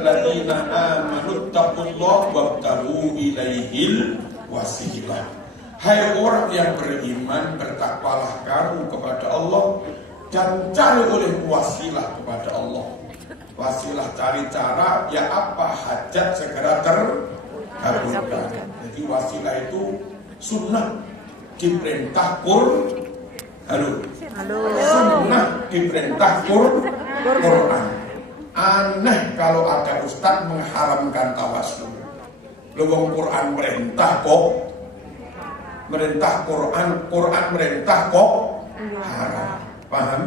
ayyuhalladzina amanu taqullaha wabtaghu ilaihil wasilah. Hai orang yang beriman, bertakwalah kamu kepada Allah dan cari oleh wasilah kepada Allah. Wasilah cari cara, ya apa hajat segera terkabulkan. Jadi wasilah itu sunnah diperintah sunnah diperintah Quran. Aneh kalau ada ustaz mengharamkan tawasul. Lewong Quran merintah kok, merintah Quran merintah kok haram. Paham?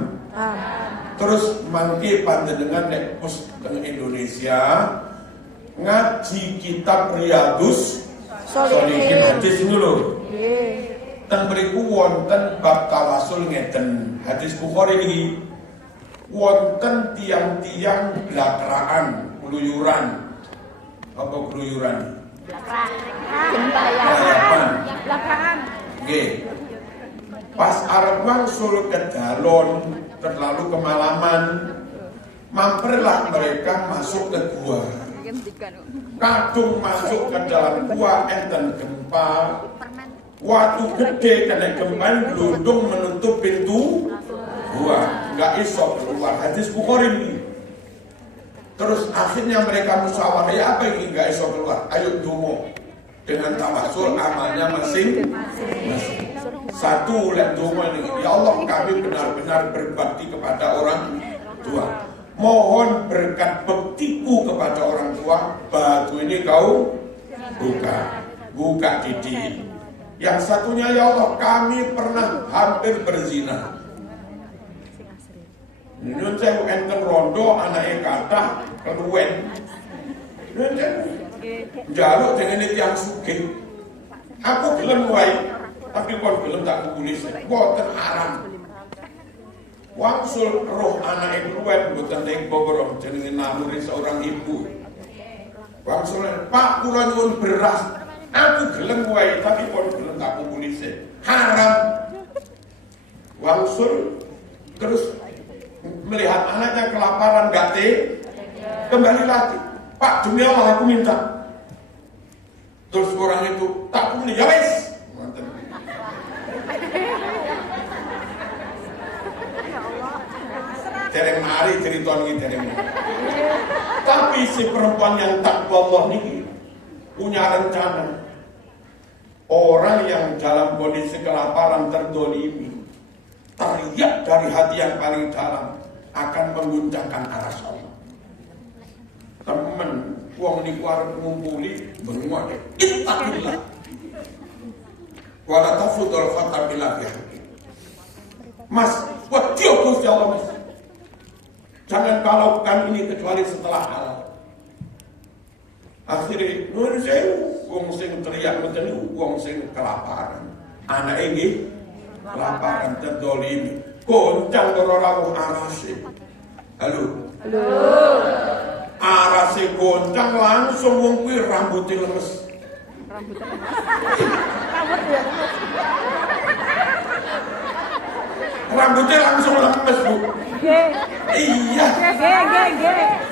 Terus mangke panjenengan nek pos teng Indonesia ngaji kitab Riyadhus Shalihin hadis niku lho. Teng mriku wonten bab tawasul ngeten. Hadis Bukhari niki wonten tiang-tiang blakraan, keluyuran. Apa keluyuran? Blakraan. Nggih. Pas arep wangsul ke dalon terlalu kemalaman, mampirlah mereka masuk ke gua. Kadung masuk ke dalam gua enten gempa. Waktu gede kena gempa gelundung menutup pintu gua, nggak iso keluar. Hadis Bukhari ini. Terus akhirnya mereka musyawarah, ya apa ini nggak iso keluar? Ayo dungo dengan tawasul amalnya masing-masing. Satu lek dungo ini, ya Allah kami benar-benar berbakti kepada orang tua. Mohon berkat baktiku kepada orang tua, batu ini kau buka didi. Yang satunya, ya Allah kami pernah hampir berzina. Nyun sewu enten rondo anake kathah keluwen. Nyun njaluk dengan tiyang sugih. Aku gelem wae, tapi kon gelem tak kulis. Boten haram. Wangsul roh anake keluwen boten ning Bogor jenenge namure seorang ibu. Wangsul, Pak kula nyuwun beras. Aku gelem wae, tapi kon gelem tak kulis. Haram. Wangsul terus melihat anaknya kelaparan kembali lagi, Pak demi Allah aku minta. Terus orang itu tak boleh, ya wes. Dereng mari cerita ini dereng. Tapi si perempuan yang takwa Allah ini punya rencana. Orang yang dalam kondisi kelaparan terdolimi, teriak dari hati yang paling dalam akan mengguncangkan aras Allah. Temen, wong niku arep ngumpuli bengok ittaqillah. Wala tafudul khatabillah. Mas, wedi Gusti Allah Mas. Jangan kalaukan ini kecuali setelah halal. Akhirnya, nuwun sewu, wong sing teriak ngoten niku wong sing kelaparan. Anake nggih kelaparan terdolimi, goncang karo rawuh arase. Halo. Arase goncang langsung wong kuwi rambutnya lemes. Rambutnya langsung lemes, Bu. Iya.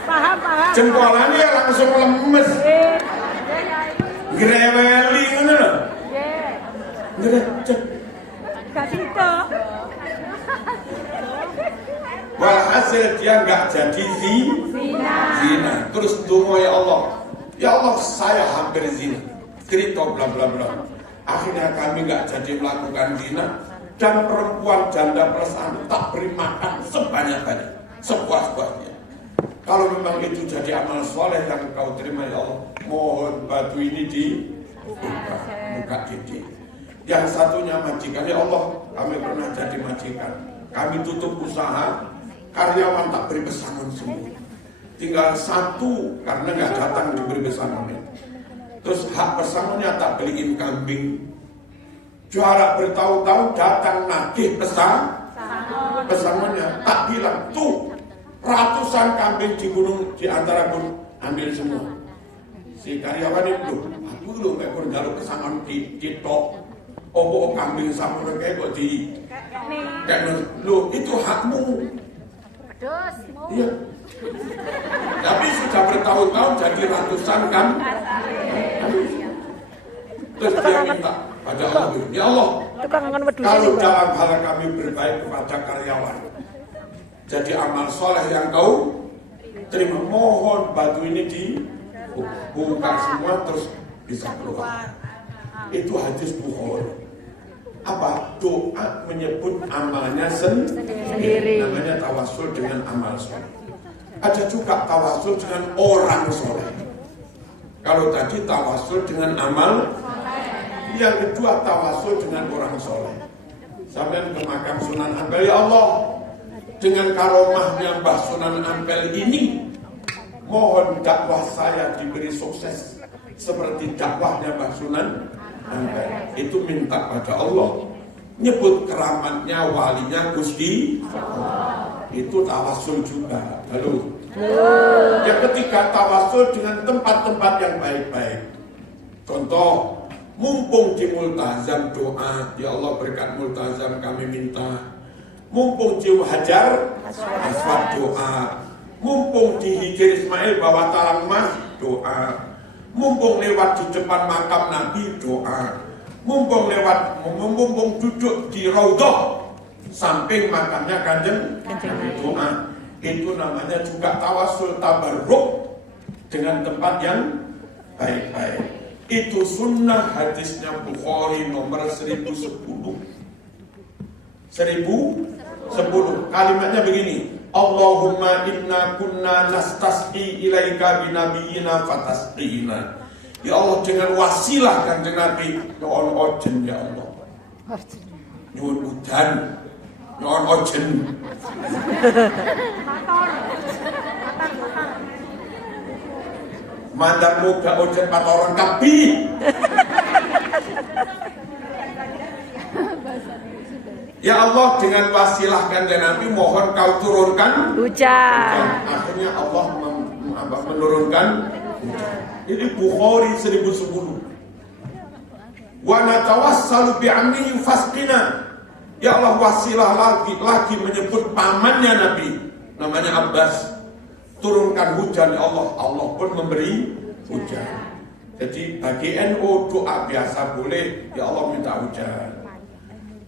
Paham. Jempolane langsung lemes. Greweli ngono lho. Nggih. Kasito. Walhasil dia nggak jadi zina. Terus dongo, ya Allah saya hampir zina. Cerita bla bla bla. Akhirnya kami nggak jadi melakukan zina dan perempuan janda plus anak tak beri makan sebanyak-banyak, sepuas-puasnya. Kalau memang itu jadi amal soleh yang kau terima, ya Allah, mohon batu ini buka didi. Yang satunya majikan, ya Allah kami pernah jadi majikan, kami tutup usaha, karyawan tak beri pesangon semua, tinggal satu karena nggak datang diberi pesangonnya. Terus hak pesangonnya tak beliin kambing, jarak bertahun-tahun datang nagih pesangonnya, tak bilang tuh ratusan kambing di gunung, di antara gunung ambil semua. Si karyawan itu, aku lu nggak pernah jalur pesangon di tok. Opo kambing sampur kayak kok di kayak lu itu hakmu. Iya, Tapi sudah bertahun-tahun jadi ratusan kan. Terus dia minta pada Allah, ya Allah, kalau dalam hal kami berbaik kepada karyawan, jadi amal soleh yang kau terima, mohon batu ini dibuka semua terus bisa keluar. Itu hadis Bukhari. Apa? Doa menyebut amalnya sendiri. Namanya tawasul dengan amal soleh. Ada juga tawasul dengan orang soleh. Kalau tadi tawasul dengan amal, yang kedua tawasul dengan orang soleh. Sampai ke makam Sunan Ampel, ya Allah, dengan karomahnya Mbah Sunan Ampel ini, mohon dakwah saya diberi sukses seperti dakwahnya Mbah Sunan Ampel. Itu minta pada Allah. Nyebut keramatnya walinya Gusti, itu tawasul juga. Lalu yang ketiga tawasul dengan tempat-tempat yang baik-baik. Contoh, mumpung di multazam doa, ya Allah berkat multazam kami minta. Mumpung di Hajar Aswad doa. Mumpung di Hijir Ismail bawah talang emas doa. Mumpung lewat di depan makam Nabi doa. Mumpung duduk di Raudhah samping makamnya Kanjeng doa. Itu namanya juga tawasul tabarruk dengan tempat yang baik-baik. Itu sunnah hadisnya Bukhari nomor 1010. Kalimatnya begini, Allahumma inna kunna nastasqi ilaika binabiyina fatasqina. Ya Allah, dengan wasilah Kanjeng Nabi, nyuwun ojen ya Allah. Nyuwun udan, nyuwun ojen. Mandar muga ojen patoran kapi. Ya Allah, dengan wasilah Kanjeng Nabi mohon kau turunkan hujan. Akhirnya Allah menurunkan hujan. Ini Bukhari 1010. Wa natawassalu bi'amnihi fasqina. Ya Allah, wasilah lagi menyebut pamannya Nabi, namanya Abbas. Turunkan hujan ya Allah. Allah pun memberi hujan. Jadi bagi NU doa biasa boleh, ya Allah minta hujan.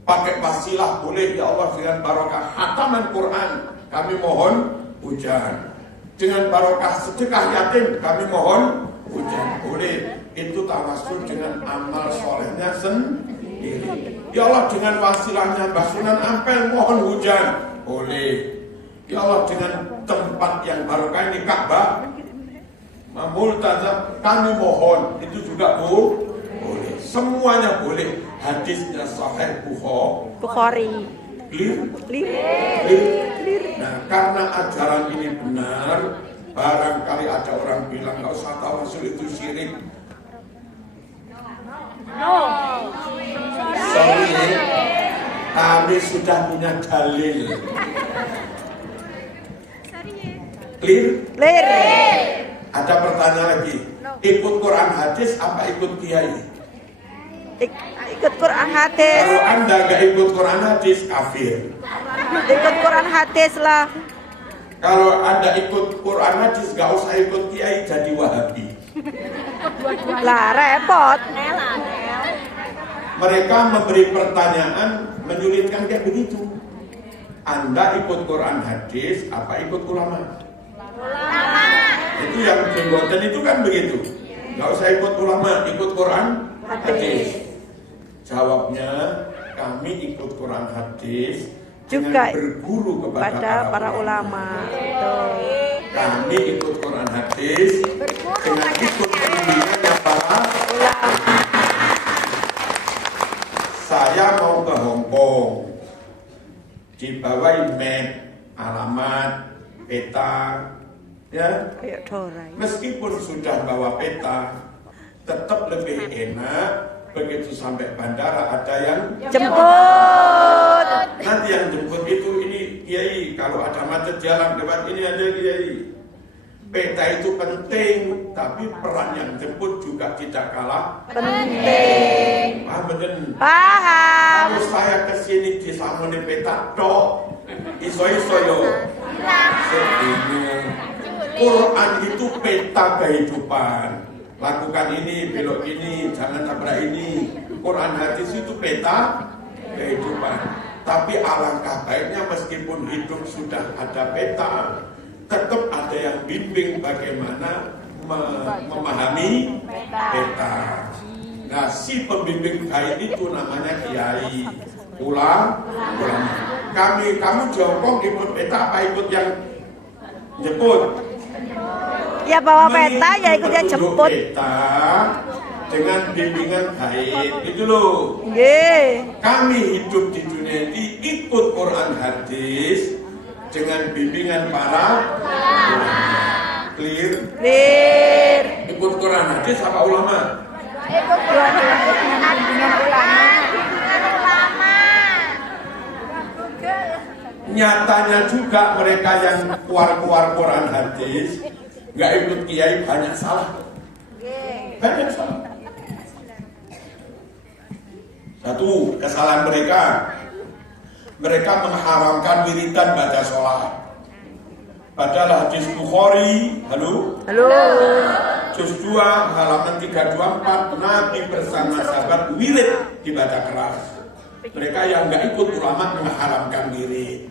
Pakai wasilah boleh, ya Allah dengan barokah khataman Quran kami mohon hujan. Dengan barokah sedekah yatim kami mohon hujan. Boleh. Itu tawasul dengan amal solehnya sendiri. Ya Allah, dengan wasilahnya Mbah Sunan Ampel mohon hujan. Boleh. Ya Allah, dengan tempat yang barokah ini Ka'bah, multazam kami mohon, itu juga boleh. Semuanya boleh. Hadisnya Sahih Bukhari. Clear. Nah, karena ajaran ini benar, barangkali ada orang bilang nggak usah tawasul itu syirik. Sorry, kami sudah punya dalil. Clear. Ada pertanyaan lagi. Ikut Quran hadis apa ikut kiai? Ikut Quran hadis. Kalau Anda gak ikut Quran hadis, kafir. Ikut Quran hadis lah. Kalau Anda ikut Quran hadis, gak usah ikut kiai, jadi Wahabi. Lah repot. Mereka memberi pertanyaan menyulitkan kayak begitu. Anda ikut Quran hadis apa ikut ulama? Itu yang jenggotan itu kan begitu. Gak usah ikut ulama, ikut Quran hadis. Jawabnya, kami ikut Quran hadis juga berguru kepada para ulama. Kami ikut Quran hadis dengan ikut bimbingannya para ulama. Saya mau ke Hongkong, dibawain map, alamat, peta, ya. Meskipun sudah bawa peta, tetap lebih enak. Begitu sampai bandara ada yang jemput. Nanti yang jemput itu ini kiai. Kalau ada macet jalan lewat ini ada kiai. Peta itu penting, tapi peran yang jemput juga tidak kalah penting. Paham betul? Paham. Kalau saya kesini di samune peta tok, iso yo. Bingung. Quran itu peta kehidupan. Lakukan ini, belok ini, jangan tabrak ini. Quran hadis itu peta kehidupan. Tapi alangkah baiknya meskipun hidup sudah ada peta, tetap ada yang bimbing bagaimana memahami peta. Nah, si pembimbing baik itu namanya kiai, ulama. Kamu jongkok ikut peta apa ikut yang jemput? Ya bawa peta ya ikut yang jemput. Peta dengan bimbingan baik itu loh. Kami hidup di dunia ini ikut Quran hadis dengan bimbingan para ulama. Clear? Clear. Ikut Quran hadis apa ulama? Ikut Quran hadis dengan bimbingan ulama. Nyatanya juga mereka yang keluar Quran hadis nggak ikut kiai banyak salah. Banyak salah. Satu kesalahan mereka mengharamkan wiridan baca sholat. Padahal hadis Bukhari, halo, juz 2 halaman 324, Nabi bersama sahabat wirid dibaca keras. Mereka yang nggak ikut ulama mengharamkan wirid.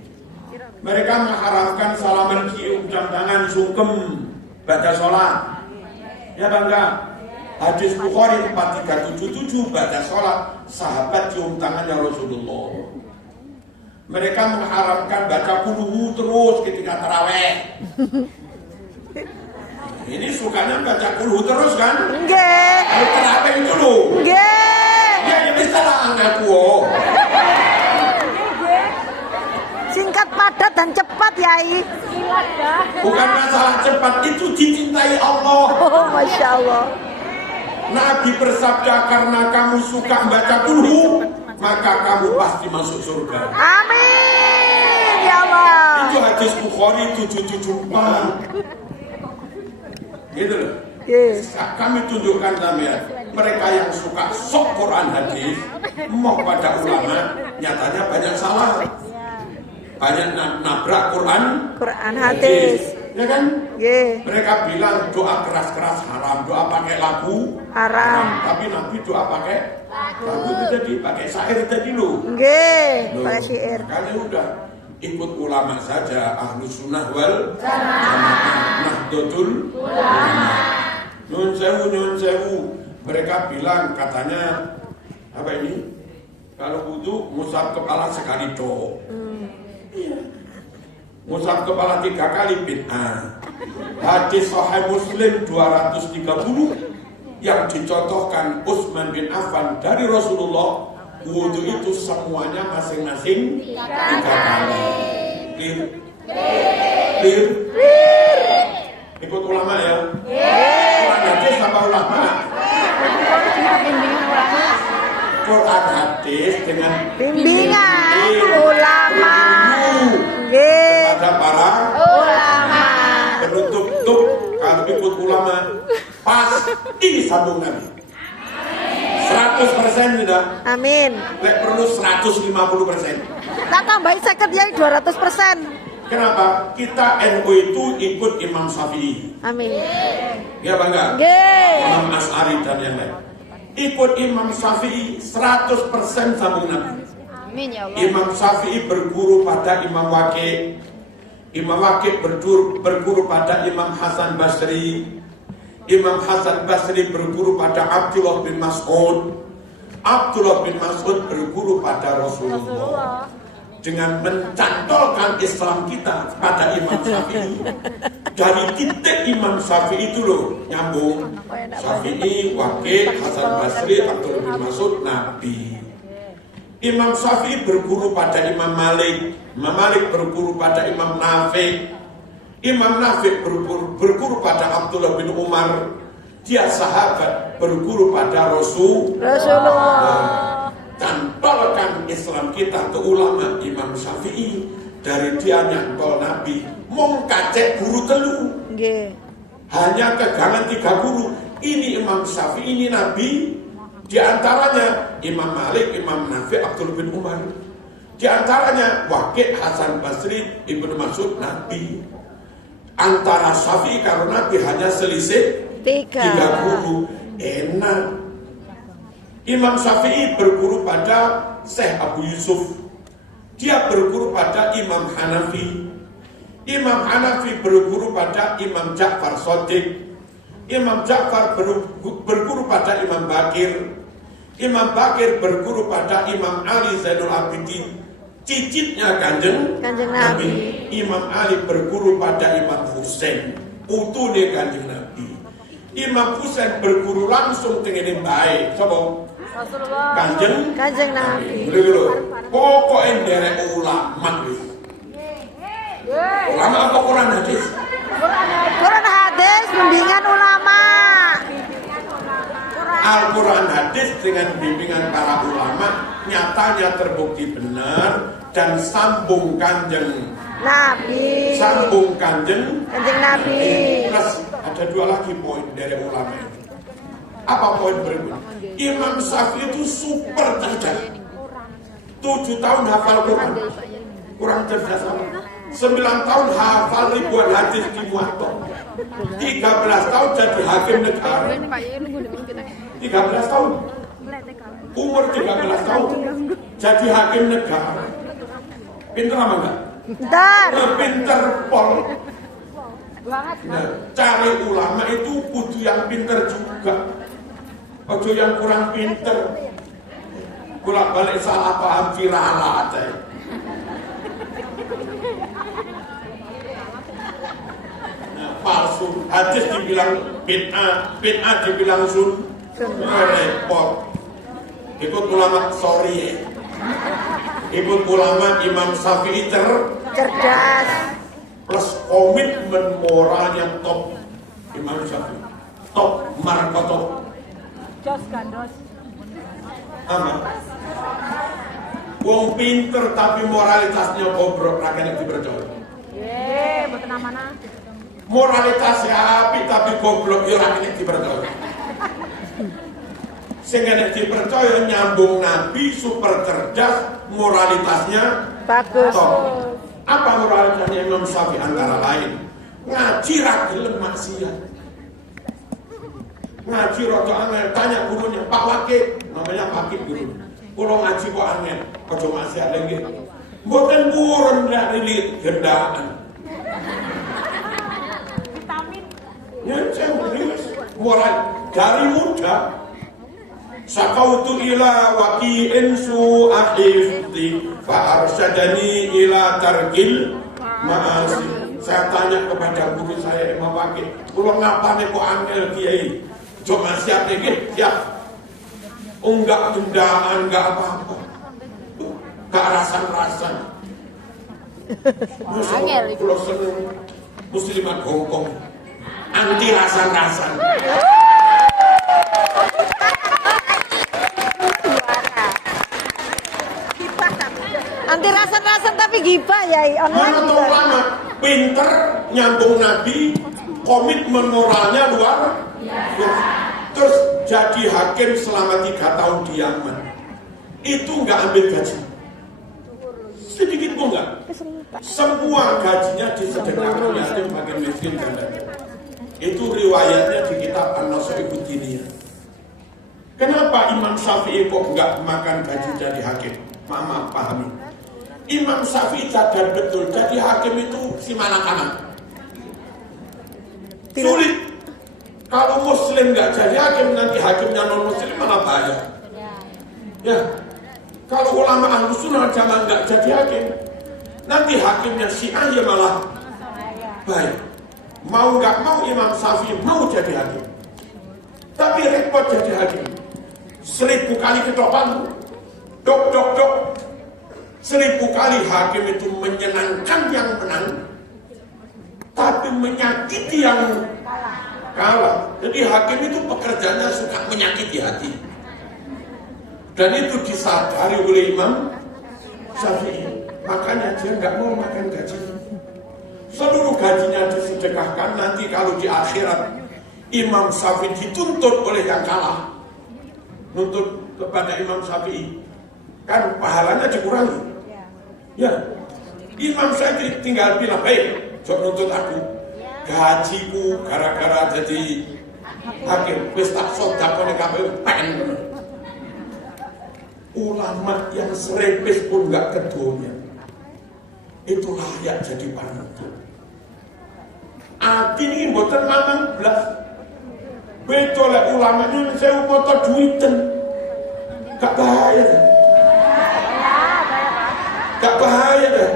Mereka mengharamkan salaman cium jam tangan sungkem baca sholat. Ya bangga. Hadis Bukhari 4377 baca sholat sahabat cium tangannya Rasulullah. Mereka mengharamkan baca qul terus ketika taraweh. Ini sukanya baca qul terus kan? Nggih. Kalau taraweh itu loh. Nggih. Ya ini salah anakku. Singkat, padat dan cepat, Yai. Bukan masalah cepat, itu dicintai Allah. Oh, Masya Allah. Nabi bersabda, karena kamu suka baca qul, maka kamu pasti masuk surga. Amin, ya Allah. Itu hadis Bukhari 774. Gitu loh. Yes. Kami tunjukkan sampean, mereka yang suka sok Quran hadis, mau pada ulama, nyatanya banyak salah. Banyak nabrak Quran hadis. Ya kan? Yeah. Mereka bilang doa keras-keras haram, doa pakai lagu haram. Tapi Nabi doa pakai lagu itu tadi, pakai syair tadi loh. Nggih, pakai syair. Makanya udah ikut ulama saja, ahlus sunnah wal jamaah, nahdlatul ulama. Nyun sewu. Mereka bilang katanya apa ini? Kalau wudu ngusap kepala sekali do. Ngusap kepala 3 kali bid'ah. Hadis Sahih Muslim 230 yang dicontohkan Utsman bin Affan dari Rasulullah, wudu itu semuanya masing-masing 3 kali. Clear? Ikut ulama ya? Quran hadis sama ulama? Quran hadis dengan bimbingan ulama. Kepada para ulama. Penutup kalau ikut ulama pasti sambung Nabi 100% tidak? Amin. Lek perlu 150%. Tak tambahin seket ya 200%. Kenapa? Kita NU itu ikut Imam Syafi'i. Amin. Ya bangga. Imam Asy'ari dan yang lain. Ikut Imam Syafi'i 100% sambung Nabi. Amin ya Allah. Imam Syafi'i berguru pada Imam Waqi'. Imam Waqi' berguru pada Imam Hasan Basri. Imam Hasan Basri berguru pada Abdullah bin Mas'ud. Abdullah bin Mas'ud berguru pada Rasulullah. Dengan mencantolkan Islam kita pada Imam Syafi'i. Dari titik Imam Syafi'i itu loh nyambung. Syafi'i, Waqi', Hasan Basri, Abdullah bin Mas'ud, Nabi. Imam Syafi'i berguru pada Imam Malik. Imam Malik berguru pada Imam Nafi'. Imam Nafi' berguru pada Abdullah bin Umar. Dia sahabat berguru pada Rasulullah. Cantolkan Islam kita ke ulama Imam Syafi'i. Dari dia nyantol Nabi. Mong kacek guru telu. Hanya kegangan 3 guru. Ini Imam Syafi'i, ini Nabi. Di antaranya Imam Malik, Imam Nafi', Abdullah bin Umar. Di antaranya Waqi', Hasan Basri, Ibnu Mas'ud, Nabi. Antara Syafi'i karo Nabi hanya selisih 3 guru. Enak. Imam Syafi'i berguru pada Syekh Abu Yusuf. Dia berguru pada Imam Hanafi. Imam Hanafi berguru pada Imam Ja'far Shadiq. Imam Ja'far berguru pada Imam Bakir. Imam Bakir berguru pada Imam Ali Zainul Abidin, cicitnya Kanjeng Nabi. Imam Ali berguru pada Imam Husain, putune Kanjeng Nabi. Imam Husain berguru langsung dengan baik. Sapa? Kanjeng Nabi. Pokoknya derek ulama wis. Ulama apa Quran hadis? Quran hadis bimbingan ulama. Al-Quran hadis dengan bimbingan para ulama nyatanya terbukti benar dan sambung Kanjeng Nabi. Sambung Kanjeng Nabi. Plus ada 2 lagi poin dari ulama itu. Apa poin berikutnya? Imam Syafi'i itu super cerdas. 7 tahun hafal Quran. Kurang cerdas apa? 9 tahun hafal ribuan hadis di Muwatta. 13 tahun jadi hakim negara. 13 tahun. Umur 13 tahun jadi hakim negara. Pinter apa enggak? Pinter. Pinter pol. Nah, cari ulama itu kudu yang pinter juga. Ojo yang kurang pinter. Bolak-balik salah paham viralat. Palsu, hadis dibilang bid'ah, bid'ah dibilang sun, repot. Ikut ulama sorry ya. Ikut ulama Imam Syafi'i cerdas, plus komitmen moralnya top. Imam Syafi'i top, markotok. Jos gandos. Ama. Wong pinter tapi moralitasnya bobrok, rakyat dipercaya. Mboten amanah. Moralitasnya api tapi goblok ya ora kena dipercaya. Sing kena dipercaya nyambung Nabi, super cerdas, moralitasnya bagus. top. Apa moralitasnya Imam Syafi'i antara lain? Ngaji ra gelem maksiat. Ngaji rada angel, tanya gurunya, Pak Wakil, namanya Wakil guru. Kula ngaji kok angel, aja maksiat lagi. Mboten purun dari gendaan. Ya, serius. Mulai dari muda sakautu ila waqi'in su'a hifdi fa arsyadani ila tarkil ma'asi. Saya tanya kepada guru saya Imam Waqi', kula ngapane kok angel kiai? Jo maksiat iki siap. Enggak gendaan, enggak apa-apa. Enggak rasan-rasan. Angel iki. Kula seneng muslimat Hongkong. Anti rasan-rasan. Anti rasan-rasan tapi gibah ya online. Mana ulama pinter nyambung Nabi, komitmen moralnya luar biasa. Terus jadi hakim selama 3 tahun di Yaman. Itu nggak ambil gaji. Sedikit pun nggak. Semua gajinya disedekahkan yatim, makin miskin dan lain-lain. Itu riwayatnya di kitab An-Nasaih Diniyah. Kenapa Imam Syafi'i kok nggak makan gaji jadi hakim? Mama pahami. Imam Syafi'i sadar betul jadi hakim itu si kanan. Sulit. Kalau Muslim nggak jadi hakim, nanti hakimnya non Muslim malah bahaya. Ya. Kalau ulama Ahlus Sunnah Jamaah nggak jadi hakim, nanti hakimnya Syiah ya malah baik. Mau nggak mau Imam Syafi'i mau jadi hakim, tapi repot jadi hakim. 1000 kali ketopan, dok. 1000 kali hakim itu menyenangkan yang menang, tapi menyakiti yang kalah. Jadi hakim itu pekerjaannya suka menyakiti hati, dan itu disadari oleh Imam Syafi'i. Makanya dia nggak mau makan gaji. Seluruh gajinya disedekahkan. Nanti kalau di akhirat Imam Syafi'i dituntut oleh yang kalah, nuntut kepada Imam Syafi'i, kan pahalanya dikurangi. Ya, Imam Syafi'i tinggal bilang, hei, jok nuntut aku. gajiku gara-gara jadi hakim wis tak sodakone kabeh pen. Ulama yang serepis pun gak kedonya itu layak jadi panutan. Ati ini mboten mamang blas. Beto lek ulama ini saya foto duiten. Gak bahaya deh. Gak bahaya deh.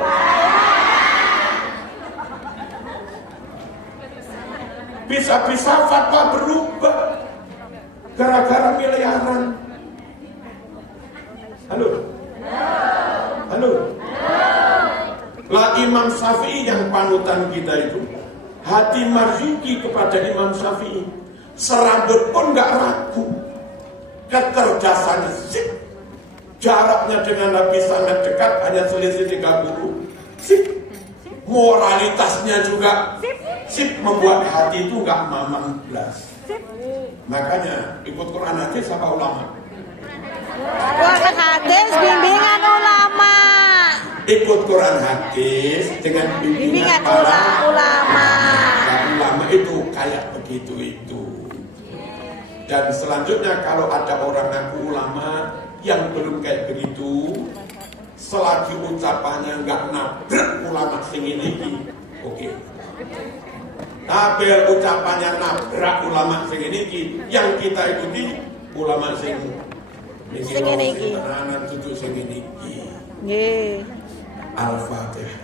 Bisa-bisa fatwa berubah gara-gara miliaran. Halo? Halo? Lah Imam Syafi'i yang panutan kita itu, hati marzuki kepada Imam Syafi'i, serambut pun gak ragu, kecerdasannya sip, jaraknya dengan Nabi sangat dekat, hanya selisih 30, sip, moralitasnya juga sip, membuat hati itu gak mamang belas. Makanya ikut Quran hadis apa ulama? Quran hadis bimbingan ulama. Ikut Quran hadis dengan bimbingan ulama. Nah, ulama itu kayak begitu itu. Dan selanjutnya kalau ada orang ngaku ulama yang belum kayak begitu, selagi ucapannya nggak nabrak ulama sing ini, oke. Tapi ucapannya nabrak ulama sing ini, yang kita ikuti ulama sing ini iki. Tenanan tutu sing ini iki. Nggih. Al-Fatihah.